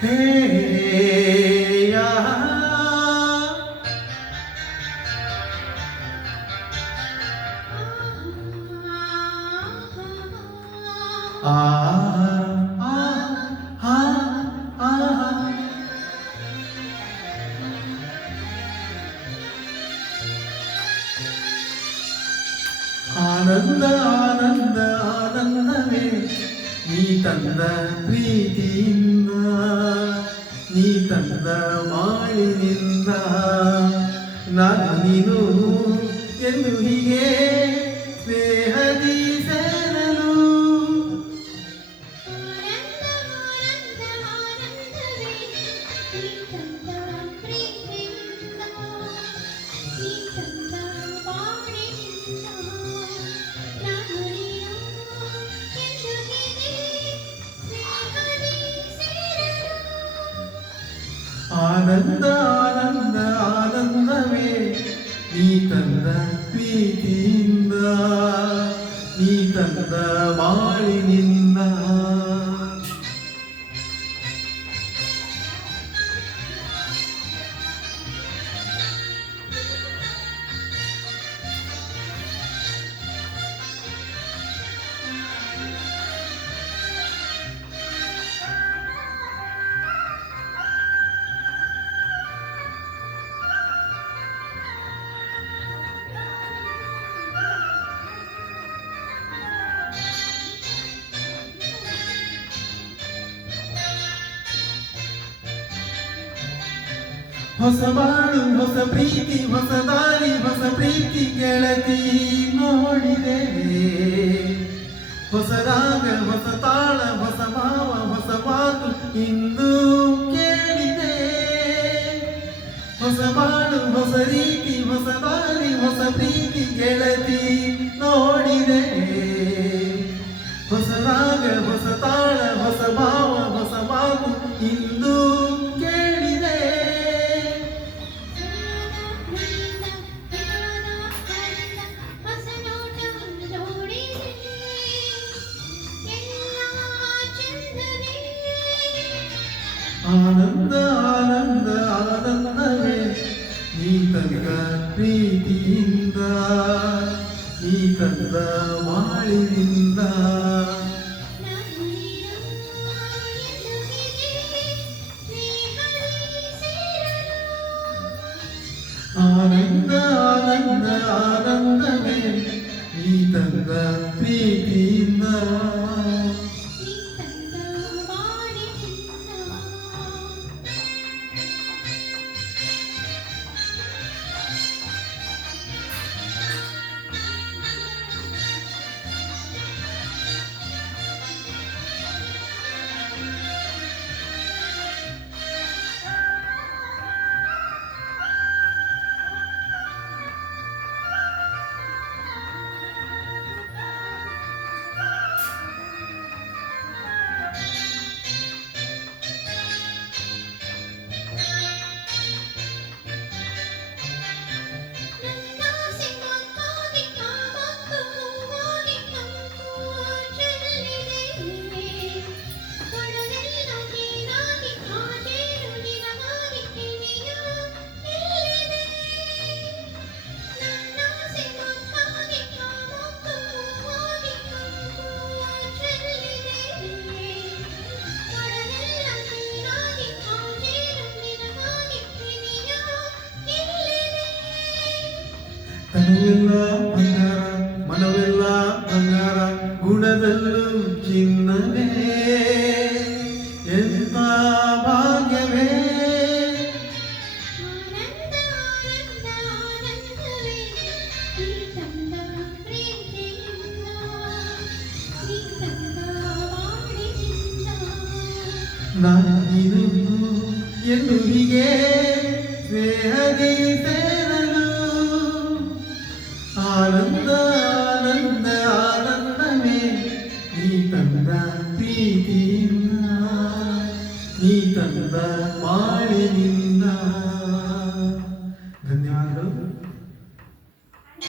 ಹೇಯ ಆ ಆ ಆ ಆ ಆನಂದ ಆನಂದ ಆನಂದವೇ ನೀ ತಂದ ಪ್ರೀತಿಯಿಂದ ನೀ ತಂದ ಮಾಳಿನಿಂದ ನಾನು ನೀನು ಎಂದು ಹೀಗೆ ಸ್ನೇಹದಿ ಸೇರಲು ಆನಂದ ಆನಂದ ಆನಂದವೇ ನೀ ತಂದ ಪ್ರೀತಿಯಿಂದ ನೀ ತಂದ ಮಾಳಿನಿಂದ ಹೊಸ ಬಾಳು ಹೊಸ ಪ್ರೀತಿ ಹೊಸ ದಾರಿ ಹೊಸ ಪ್ರೀತಿ ಗೆಳತಿ ನೋಡಿದೆ ಹೊಸ ರಾಗ ಹೊಸ ತಾಳ ಹೊಸ ಭಾವ ಹೊಸ ಮಾತು ಇಂದು ಕೇಳಿದೆ ಹೊಸ ಬಾಳು ಹೊಸ ರೀತಿ ಹೊಸ ದಾರಿ ಹೊಸ ಪ್ರೀತಿ ಗೆಳತಿ ನೋಡಿದೆ ಹೊಸ ರಾಗ ಹೊಸ ತಾಳ ಹೊಸ ಭಾವ ಹೊಸ ಮಾತು ಇಂದು ಆನಂದ ಆನಂದ ಆನಂದವೇ ನೀ ತಂದ ಪ್ರೀತಿಯಿಂದ ನೀ ತಂದ ಮಾಳಿನಿಂದ ಆನಂದ ಆನಂದ ಆನಂದವೇ ನೀ ತಂದ ಪ್ರೀತಿಯಿಂದ ತನುವೆಲ್ಲ ಬಂಗಾರ ಮನವೆಲ್ಲ ಬಂಗಾರ ಗುಣದಲ್ಲೂ ಚಿನ್ನವೇ ಎಂತ ಭಾಗ್ಯವೇ ನಾನು ಎಂದು ಹೀಗೆ ಸ್ನೇಹದಿ ಸೇರಲು ಆನಂದ ಆನಂದ ಆನಂದವೇ ನೀ ತಂದ ಪ್ರೀತಿಯಿಂದ ನೀ ತಂದ